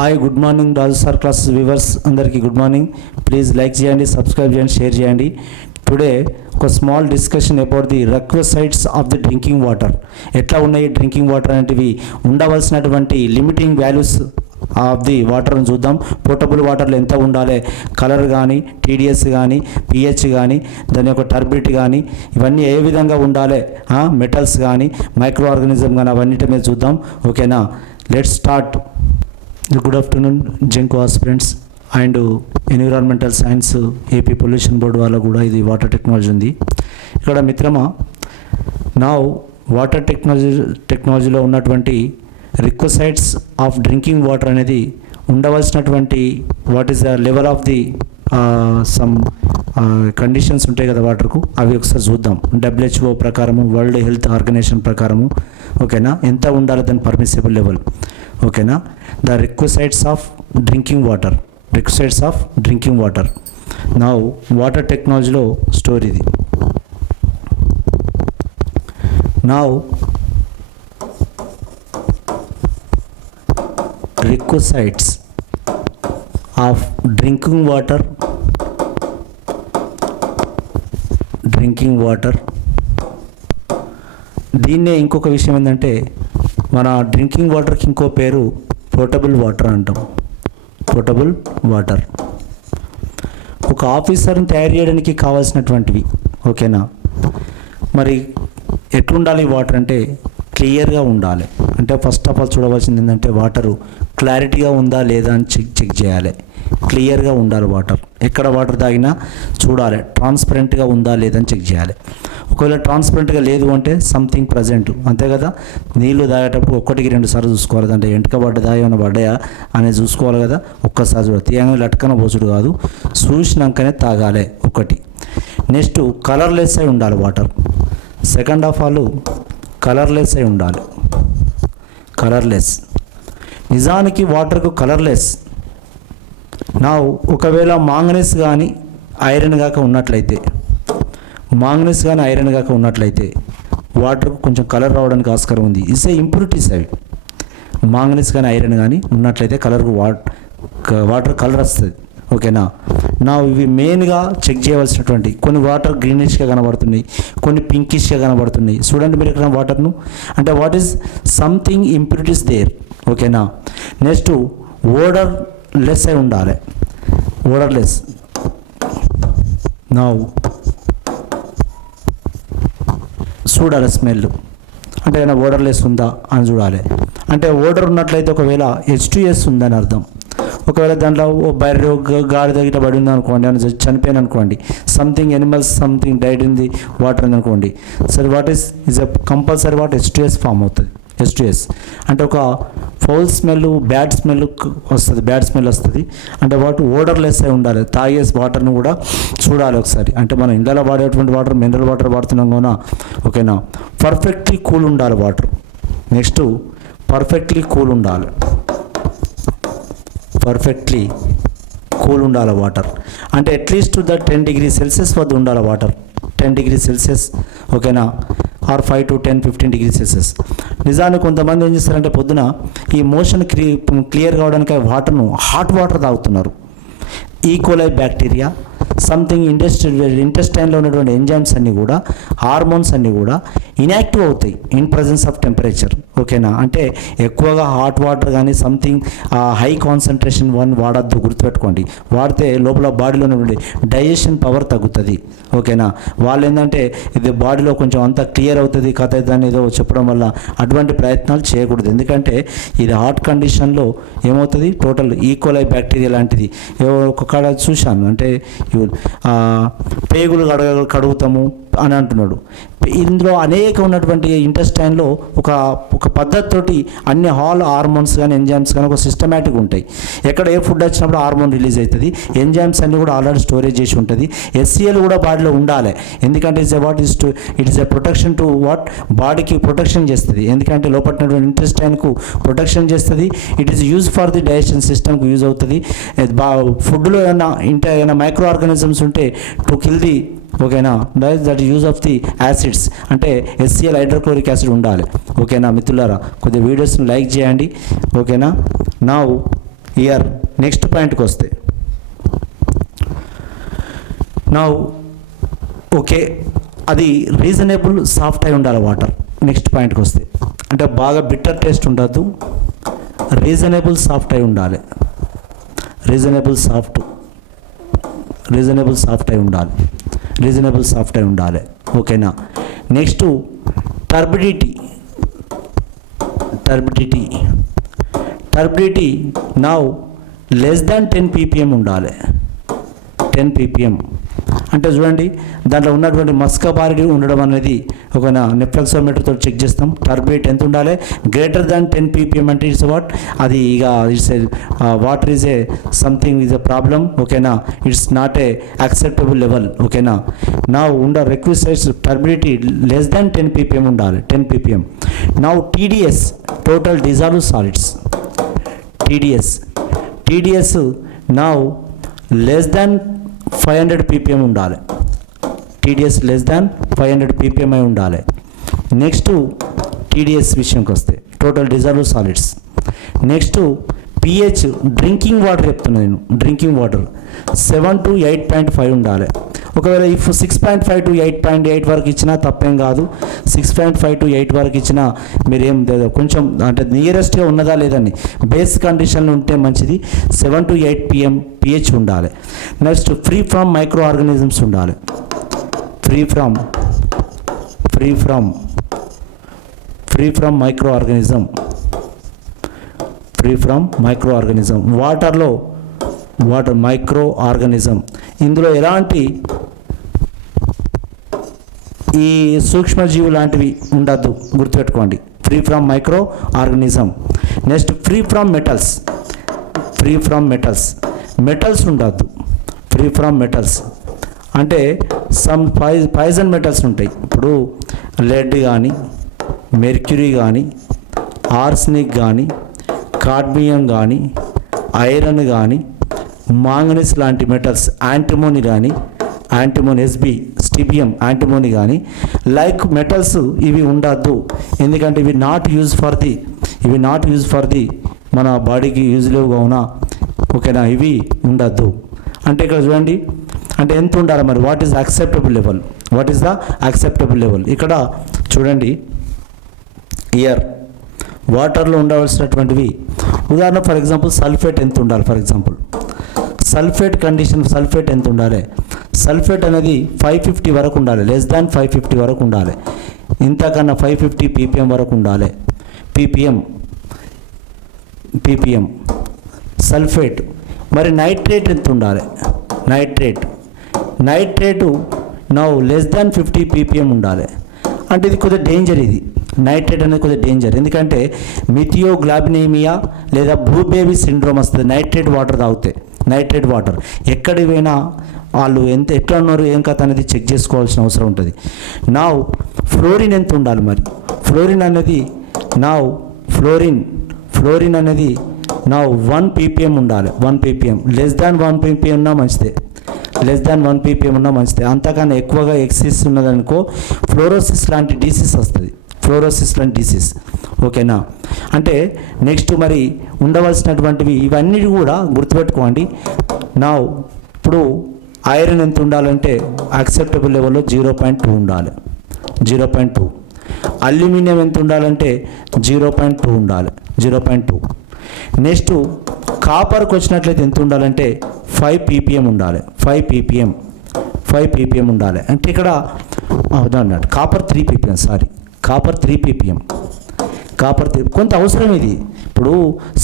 Hi, good morning రాజు sir classes viewers అందరికీ good morning. Please like చేయండి, subscribe చేయండి, share చేయండి. టుడే ఒక small discussion about the requirements of the drinking water. ఎట్లా ఉన్నాయి drinking water అనేటివి, ఉండవలసినటువంటి లిమిటింగ్ వాల్యూస్ ఆఫ్ ది వాటర్ని చూద్దాం. పోర్టబుల్ వాటర్లో ఎంత ఉండాలి, కలర్ కానీ, టీడీఎస్ కానీ, పిహెచ్ కానీ, దాని యొక్క టర్బిడిటీ కానీ, ఇవన్నీ ఏ విధంగా ఉండాలి, మెటల్స్ కానీ, మైక్రో ఆర్గానిజం కానీ, అవన్నిటి మీద చూద్దాం. ఓకేనా, let's start. Good afternoon Genco aspirants and environmental science AP pollution board వాళ్ళ కూడా ఇది వాటర్ టెక్నాలజీ ఉంది. ఇక్కడ మిత్రమా, నా వాటర్ టెక్నాలజీలో ఉన్నటువంటి రిక్వైర్మెంట్స్ ఆఫ్ డ్రింకింగ్ వాటర్ అనేది ఉండవలసినటువంటి what is the level of the some conditions ఉంటాయి కదా వాటర్కు, అవి ఒకసారి చూద్దాం. WHO ప్రకారము, వరల్డ్ హెల్త్ ఆర్గనైజేషన్ ప్రకారము, ఓకేనా, ఎంత ఉండాలి దాని పర్మిసిబుల్ లెవెల్. ఓకేనా, the requirements of drinking water, requirements of drinking water. నా వాటర్ టెక్నాలజీలో స్టోరీ ఇది. నా రిక్వైర్మెంట్స్ ఆఫ్ డ్రింకింగ్ వాటర్ దీన్నే ఇంకొక విషయం ఏంటంటే, మన డ్రింకింగ్ వాటర్కి ఇంకో పేరు పోర్టబుల్ వాటర్ అంటాం. పోర్టబుల్ వాటర్ ఒక ఆఫీసర్ని తయారు చేయడానికి కావాల్సినటువంటివి. ఓకేనా, మరి ఎట్లుండాలి వాటర్ అంటే క్లియర్గా ఉండాలి. అంటే ఫస్ట్ ఆఫ్ ఆల్ చూడవలసింది ఏంటంటే వాటరు క్లారిటీగా ఉందా లేదా అని చెక్ చేయాలి. క్లియర్గా ఉండాలి వాటర్. ఎక్కడ వాటర్ తాగినా చూడాలి, ట్రాన్స్పరెంట్గా ఉందా లేదని చెక్ చేయాలి. ఒకవేళ ట్రాన్స్పరెంట్గా లేదు అంటే సంథింగ్ ప్రజెంట్, అంతే కదా. నీళ్లు తాగేటప్పుడు 1-2 సార్లు చూసుకోవాలి. అంటే ఎంటక పడ్డదా, ఏమైనా పడ్డాయా అనేది చూసుకోవాలి కదా. ఒక్కసారి చూడాలి, తీయంగా లటకన పోసుడు కాదు, చూసినాకనే తాగాలి. ఒకటి. నెక్స్ట్ కలర్లెస్ అయి ఉండాలి water. Second of all colourless అయి ఉండాలి. కలర్లెస్, నిజానికి వాటర్కు కలర్లెస్. నా ఒకవేళ మాంగనీస్ కానీ ఐరన్ కాక ఉన్నట్లయితే, వాటర్కు కొంచెం కలర్ రావడానికి ఆస్కారం ఉంది. ఇసే ఇంప్యూరిటీస్ అవి. మాంగనీస్ కానీ ఐరన్ కానీ ఉన్నట్లయితే కలర్కు వాటర్ కలర్ వస్తుంది. ఓకేనా, నా ఇవి మెయిన్గా చెక్ చేయవలసినటువంటి. కొన్ని వాటర్ గ్రీనిష్గా కనబడుతున్నాయి, కొన్ని పింకిష్గా కనబడుతున్నాయి. చూడండి మీరు ఇక్కడ వాటర్ను, అంటే what is something impurities there. ఓకేనా. నెక్స్ట్ ఓడర్ లెస్ అయి ఉండాలి. ఓడర్లెస్. నా చూడాలి స్మెల్, అంటే ఏమైనా ఓడర్లెస్ ఉందా అని చూడాలి. అంటే ఓడర్ ఉన్నట్లయితే ఒకవేళ H2S ఉందని అర్థం. ఒకవేళ దాంట్లో బర్రె గాడి దగ్గర పడి ఉంది అనుకోండి, అని చనిపోయాను అనుకోండి, something animals something died in the water అని అనుకోండి. సరే, what is a compulsory what H2S form అవుతుంది. H2S అంటే ఒక ఫౌల్ స్మెల్, బ్యాడ్ స్మెల్ వస్తుంది. అంటే వాటి ఓడర్లెస్ అయి ఉండాలి. తాగే వాటర్ను కూడా చూడాలి ఒకసారి. అంటే మనం ఇండియాలో వాడేటువంటి వాటర్ మినరల్ వాటర్ వాడుతున్నాం కదా. ఓకేనా, పర్ఫెక్ట్లీ కూల్ ఉండాలి వాటర్. నెక్స్ట్ పర్ఫెక్ట్లీ కూల్ ఉండాలి. వాటర్ అంటే అట్లీస్ట్ ద 10 degrees Celsius వద్ద ఉండాలి వాటర్. 10 degrees Celsius. ఓకేనా, ఆర్ 5 to 10, 15 degrees Celsius. నిజానికి కొంతమంది ఏం చేస్తారంటే పొద్దున ఈ మోషన్ క్లియర్ కావడానికి వాటర్ను హాట్ వాటర్ తాగుతున్నారు. ఈకోలై బ్యాక్టీరియా సంథింగ్ ఇంటెస్టైన్లో ఉన్నటువంటి ఎంజైమ్స్ అన్నీ కూడా, హార్మోన్స్ అన్నీ కూడా ఇన్యాక్టివ్ అవుతాయి ఇన్ ప్రజెన్స్ ఆఫ్ టెంపరేచర్. ఓకేనా, అంటే ఎక్కువగా హాట్ వాటర్ కానీ సంథింగ్ హై కాన్సన్ట్రేషన్ వాడద్దు, గుర్తుపెట్టుకోండి. వాడితే లోపల బాడీలో ఉన్నటువంటి డైజెషన్ పవర్ తగ్గుతుంది. ఓకేనా, వాళ్ళు ఏంటంటే ఇది బాడీలో కొంచెం అంతా క్లియర్ అవుతుంది కథ అని ఏదో చెప్పడం వల్ల అటువంటి ప్రయత్నాలు చేయకూడదు. ఎందుకంటే ఇది హాట్ కండిషన్లో ఏమవుతుంది, టోటల్ ఈకోలై బ్యాక్టీరియా లాంటిది. ఒక కాడ చూశాను, అంటే పేగులు కడుగుతాము అని అంటున్నాడు. ఇందులో అనేక ఉన్నటువంటి ఇంటెస్టైన్లో ఒక పద్ధతితోటి అన్ని హార్మోన్స్ కానీ ఎంజైమ్స్ కానీ ఒక సిస్టమేటిక్ ఉంటాయి. ఎక్కడ ఏ ఫుడ్ వచ్చినప్పుడు హార్మోన్ రిలీజ్ అవుతుంది, ఎంజైమ్స్ అన్నీ కూడా ఆల్రెడీ స్టోరేజ్ చేసి ఉంటుంది. HCl కూడా బాడీలో ఉండాలి. ఎందుకంటే it is a protection to what, బాడీకి ప్రొటెక్షన్ చేస్తుంది. ఎందుకంటే లోపల ఇంటెస్టైన్కు ప్రొటెక్షన్ చేస్తుంది. It is use for the digestion సిస్టమ్కి యూజ్ అవుతుంది. ఫుడ్లో ఏమైనా మైక్రో ఆర్గానిజమ్స్ ఉంటే టు కిల్ ది ఓకేనా. That use of the acids అంటే HCl హైడ్రోక్లోరిక్ యాసిడ్ ఉండాలి. ఓకేనా మిత్రులారా, కొద్దిగా వీడియోస్ని లైక్ చేయండి. ఓకేనా. నౌ ఇయర్ నెక్స్ట్ పాయింట్కి వస్తే నా ఓకే అది రీజనబుల్ సాఫ్ట్ అయి ఉండాలి వాటర్. నెక్స్ట్ పాయింట్కి వస్తే అంటే బాగా బిట్టర్ టేస్ట్ ఉండద్దు, రీజనబుల్ సాఫ్ట్ అయి ఉండాలి. రీజనబుల్ సాఫ్ట్ అయి ఉండాలి. ఓకేనా. Next turbidity now less than 10 ppm ఉండాలి. 10 ppm అంటే చూడండి దాంట్లో ఉన్నటువంటి మస్కబారిటీ ఉండడం అనేది ఒక నెఫ్లెక్సోమీటర్తో చెక్ చేస్తాం. టర్బిడిటీ ఎంత ఉండాలి? గ్రేటర్ దాన్ 10 ppm అంటే ఇట్స్ వాట్ అది ఇక it's water is a something is a problem. ఓకేనా. It's not a acceptable level. ఓకేనా. నా requisites turbidity less than 10 ppm ఉండాలి. 10 ppm. Now TDS total dissolve solids. TDS now less than 500 ppm ఉండాలి. TDS less than 500 ppm అయి ఉండాలి. Next TDS విషయంకి వస్తే total dissolve solids. Next pH drinking water చెప్తున్నా నేను. డ్రింకింగ్ వాటర్ 7 to 8.5 ఉండాలి. ఒకవేళ ఇఫ్ 6.5 to 8.8 వరకు ఇచ్చినా తప్పేం కాదు. 6.5 to 8 వరకు ఇచ్చినా మీరేం కొంచెం అంటే నియరెస్ట్గా ఉన్నదా లేదని బేస్ కండిషన్లో ఉంటే మంచిది. 7 to 8 pH ఉండాలి. Next free from micro organisms ఉండాలి. ఫ్రీ ఫ్రమ్ మైక్రో ఆర్గానిజం వాటర్లో మైక్రో ఆర్గానిజం ఇందులో ఎలాంటి ఈ సూక్ష్మజీవులు లాంటివి ఉండద్దు, గుర్తుపెట్టుకోండి. Free from micro organism. Next free from metals ఉండద్దు. ఫ్రీ ఫ్రమ్ మెటల్స్ అంటే సమ్ పాయిజన్ మెటల్స్ ఉంటాయి. ఇప్పుడు లెడ్ కానీ, మెర్క్యూరీ కానీ, ఆర్సనిక్ కానీ, కార్డ్మియం కానీ, ఐరన్ కానీ, మాంగనీస్ లాంటి మెటల్స్, యాంటిమోనీ కానీ, యాంటిమోనీ ఎస్బి, స్టిబియం, యాంటిమోనీ కానీ లైక్ మెటల్స్ ఇవి ఉండద్దు. ఎందుకంటే ఇవి నాట్ యూజ్ ఫర్ ది మన బాడీకి యూజ్ లేవు కావున. ఓకేనా. ఇవి ఉండద్దు. అంటే ఇక్కడ చూడండి అంటే ఎంత ఉండాలి మరి what is the acceptable level. ఇక్కడ చూడండి ఇయర్ వాటర్లో ఉండవలసినటువంటివి ఉదాహరణ ఫర్ ఎగ్జాంపుల్ సల్ఫేట్ ఎంత ఉండాలి. ఫర్ ఎగ్జాంపుల్ సల్ఫేట్ ఎంత ఉండాలి? సల్ఫేట్ అనేది 550 వరకు ఉండాలి. లెస్ దాన్ 550 వరకు ఉండాలి. ఇంతకన్నా 550 ppm వరకు ఉండాలి. ppm sulphate. మరి నైట్రేట్ ఎంత ఉండాలి? నైట్రేటు నౌ లెస్ దాన్ 50 ppm ఉండాలి. అంటే ఇది కొద్దిగా డేంజర్. ఇది నైట్రేట్ అనేది కొద్దిగా డేంజర్. ఎందుకంటే మిథియోగ్లాబినేమియా లేదా బ్లూ బేబీ సిండ్రోమ్ వస్తుంది నైట్రేట్ వాటర్ తాగితే. నైట్రేట్ వాటర్ ఎక్కడికి పోయినా వాళ్ళు ఎట్లా ఉన్నారు ఏం కథ అనేది చెక్ చేసుకోవాల్సిన అవసరం ఉంటుంది. నా ఫ్లోరిన్ ఎంత ఉండాలి మరి? ఫ్లోరిన్ అనేది నా 1 ppm ఉండాలి. 1 ppm. లెస్ దాన్ 1 ppm ఉన్నా మంచిదే. అంతకన్నా ఎక్కువగా ఎక్సెస్ ఉన్నదనుకో ఫ్లోరోసిస్ లాంటి డిసీజ్ వస్తుంది. ఓకేనా. అంటే నెక్స్ట్ మరి ఉండవలసినటువంటివి ఇవన్నీ కూడా గుర్తుపెట్టుకోండి. నా ఇప్పుడు ఐరన్ ఎంత ఉండాలంటే యాక్సెప్టబుల్ లెవెల్లో 0.2 ఉండాలి. 0.2. అల్యూమినియం ఎంత ఉండాలంటే 0.2 ఉండాలి. 0.2. నెక్స్ట్ కాపర్కి వచ్చినట్లయితే ఎంత ఉండాలంటే 5 ppm ఉండాలి. 5 ppm ఉండాలి. అంటే ఇక్కడ అన్నట్టు కాపర్ 3 ppm. Copper 3 ppm. కొంత అవసరం ఇది. ఇప్పుడు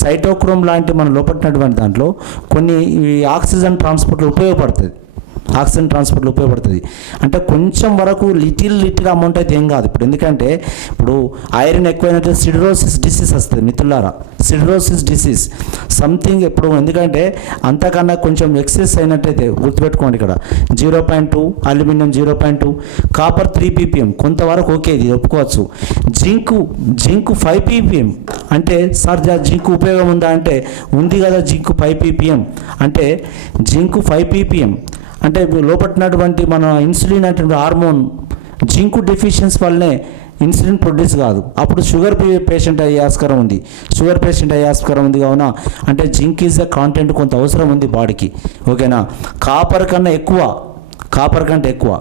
సైటోక్రోమ్ లాంటి మనం లోపట్టినటువంటి దాంట్లో కొన్ని ఆక్సిజన్ ట్రాన్స్పోర్ట్లో ఉపయోగపడుతుంది. అంటే కొంచెం వరకు లిటిల్ అమౌంట్ అయితే ఏం కాదు. ఇప్పుడు ఎందుకంటే ఇప్పుడు ఐరన్ ఎక్కువైనట్టు సిడరోసిస్ డిసీజ్ వస్తుంది మిత్రులారా. సిడరోసిస్ డిసీజ్ సంథింగ్ ఇప్పుడు ఎందుకంటే అంతకన్నా కొంచెం ఎక్సెస్ అయినట్టయితే గుర్తుపెట్టుకోండి. ఇక్కడ 0.2 అల్యూమినియం 0.2 కాపర్ 3 ppm కొంతవరకు ఓకే, ఇది ఒప్పుకోవచ్చు. జింకు 5 ppm అంటే సార్ జింకు ఉపయోగం ఉందా అంటే ఉంది కదా. జింకు 5 ppm అంటే జింకు 5 ppm అంటే లోపట్టినటువంటి మన ఇన్సులిన్ అటువంటి హార్మోన్ జింకు డెఫిషియన్సీ వల్లనే ఇన్సులిన్ ప్రొడ్యూస్ కాదు. అప్పుడు షుగర్ పేషెంట్ అయ్యే ఆస్కారం ఉంది. షుగర్ పేషెంట్ అయ్యే ఆస్కారం ఉంది కావున అంటే జింక్ ఈజ్ ద కాంటెంట్ కొంత అవసరం ఉంది బాడీకి. ఓకేనా, కాపర్ కంటే ఎక్కువ.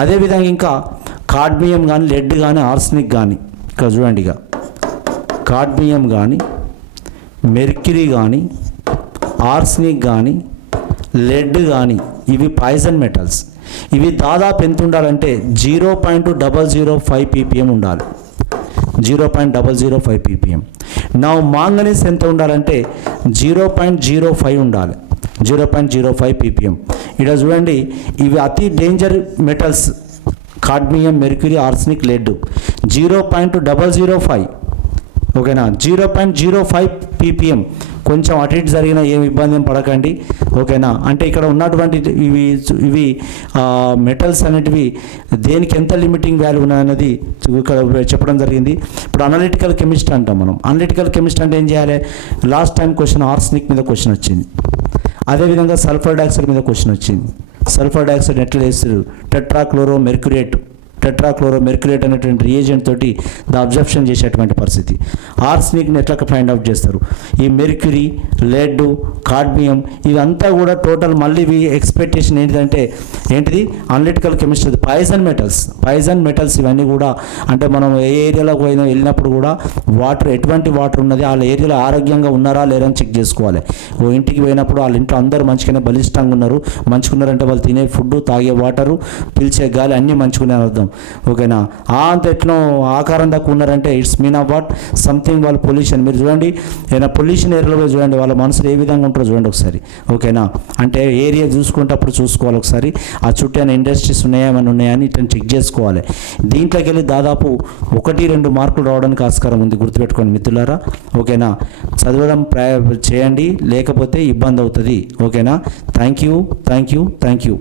అదేవిధంగా ఇంకా కాడ్మియం కానీ, లెడ్ కానీ, ఆర్సనిక్ కానీ, ఇక్కడ చూడండి, ఇక కాడ్మియం కానీ, మెర్క్యూరీ కానీ, ఆర్సనిక్ కానీ, లెడ్ కానీ, ఇవి పాయిజన్ మెటల్స్. ఇవి దాదాపు ఎంత ఉండాలంటే 0.005 ppm ఉండాలి. 0.005 ppm. నా మాంగనీస్ ఎంత ఉండాలంటే 0.05 ఉండాలి. 0.05 ppm. ఇక్కడ చూడండి, ఇవి అతి danger metals. Cadmium, mercury, arsenic, lead 0.005. ఓకేనా, 0.05 ppm. కొంచెం అటు ఇటు జరిగిన ఏమి ఇబ్బంది పడకండి. ఓకేనా, అంటే ఇక్కడ ఉన్నటువంటి ఇవి మెటల్స్ అనేటివి దేనికి ఎంత లిమిటింగ్ వాల్యూ ఉన్నది ఇక్కడ చెప్పడం జరిగింది. ఇప్పుడు అనలిటికల్ కెమిస్ట్ అంటాం మనం. అనలిటికల్ కెమిస్ట్ అంటే ఏం చేయాలి? లాస్ట్ టైం క్వశ్చన్ ఆర్సనిక్ మీద క్వశ్చన్ వచ్చింది. అదేవిధంగా సల్ఫర్ డయాక్సైడ్ మీద క్వశ్చన్ వచ్చింది. సల్ఫర్ డయాక్సైడ్ ఎట్లా వేస్తారు? టెట్రాక్లోరో మెర్క్యూరేట్ అనేటువంటి రియేజెంట్ తోటి అబ్జర్ప్షన్ చేసేటువంటి పరిస్థితి. ఆర్సనిక్ని ఎట్లా ఫైండ్ అవుట్ చేస్తారు? ఈ మెర్క్యూరీ, లెడ్, కాడ్మియం ఇవంతా కూడా టోటల్ మళ్ళీ ఎక్స్పెక్టేషన్ ఏంటిదంటే ఏంటిది? అనలిటికల్ కెమిస్ట్రీ, పాయిజన్ మెటల్స్ ఇవన్నీ కూడా. అంటే మనం ఏ ఏరియాలోకి వెళ్ళినప్పుడు కూడా ఎటువంటి వాటర్ ఉన్నది, వాళ్ళ ఏరియాలో ఆరోగ్యంగా ఉన్నారా లేరా అని చెక్ చేసుకోవాలి. ఓ ఇంటికి పోయినప్పుడు వాళ్ళ ఇంట్లో అందరూ మంచిగానే బలిష్టంగా ఉన్నారు, మంచుకున్నారంటే వాళ్ళు తినే ఫుడ్, తాగే వాటరు, పీల్చే గాలి అన్నీ మంచుకునే అర్థం. ఓకేనా, అంత ఎట్లా ఆకారం దాకా ఉన్నారంటే it's mean of what? Something వాళ్ళ పొల్యూషన్. మీరు చూడండి, ఏదైనా పొల్యూషన్ ఏరియాలో చూడండి వాళ్ళ మనసులో ఏ విధంగా ఉంటారో చూడండి ఒకసారి. ఓకేనా, అంటే ఏరియా చూసుకుంటప్పుడు చూసుకోవాలి ఒకసారి. ఆ చుట్టూ ఏమైనా ఇండస్ట్రీస్ ఏమైనా ఉన్నాయని ఇట్లా చెక్ చేసుకోవాలి. దీంట్లోకి వెళ్ళి దాదాపు 1-2 మార్కులు రావడానికి ఆస్కారం ఉంది, గుర్తుపెట్టుకోండి మిత్రులారా. ఓకేనా, చదవడం చేయండి, లేకపోతే ఇబ్బంది అవుతుంది. ఓకేనా, థ్యాంక్ యూ.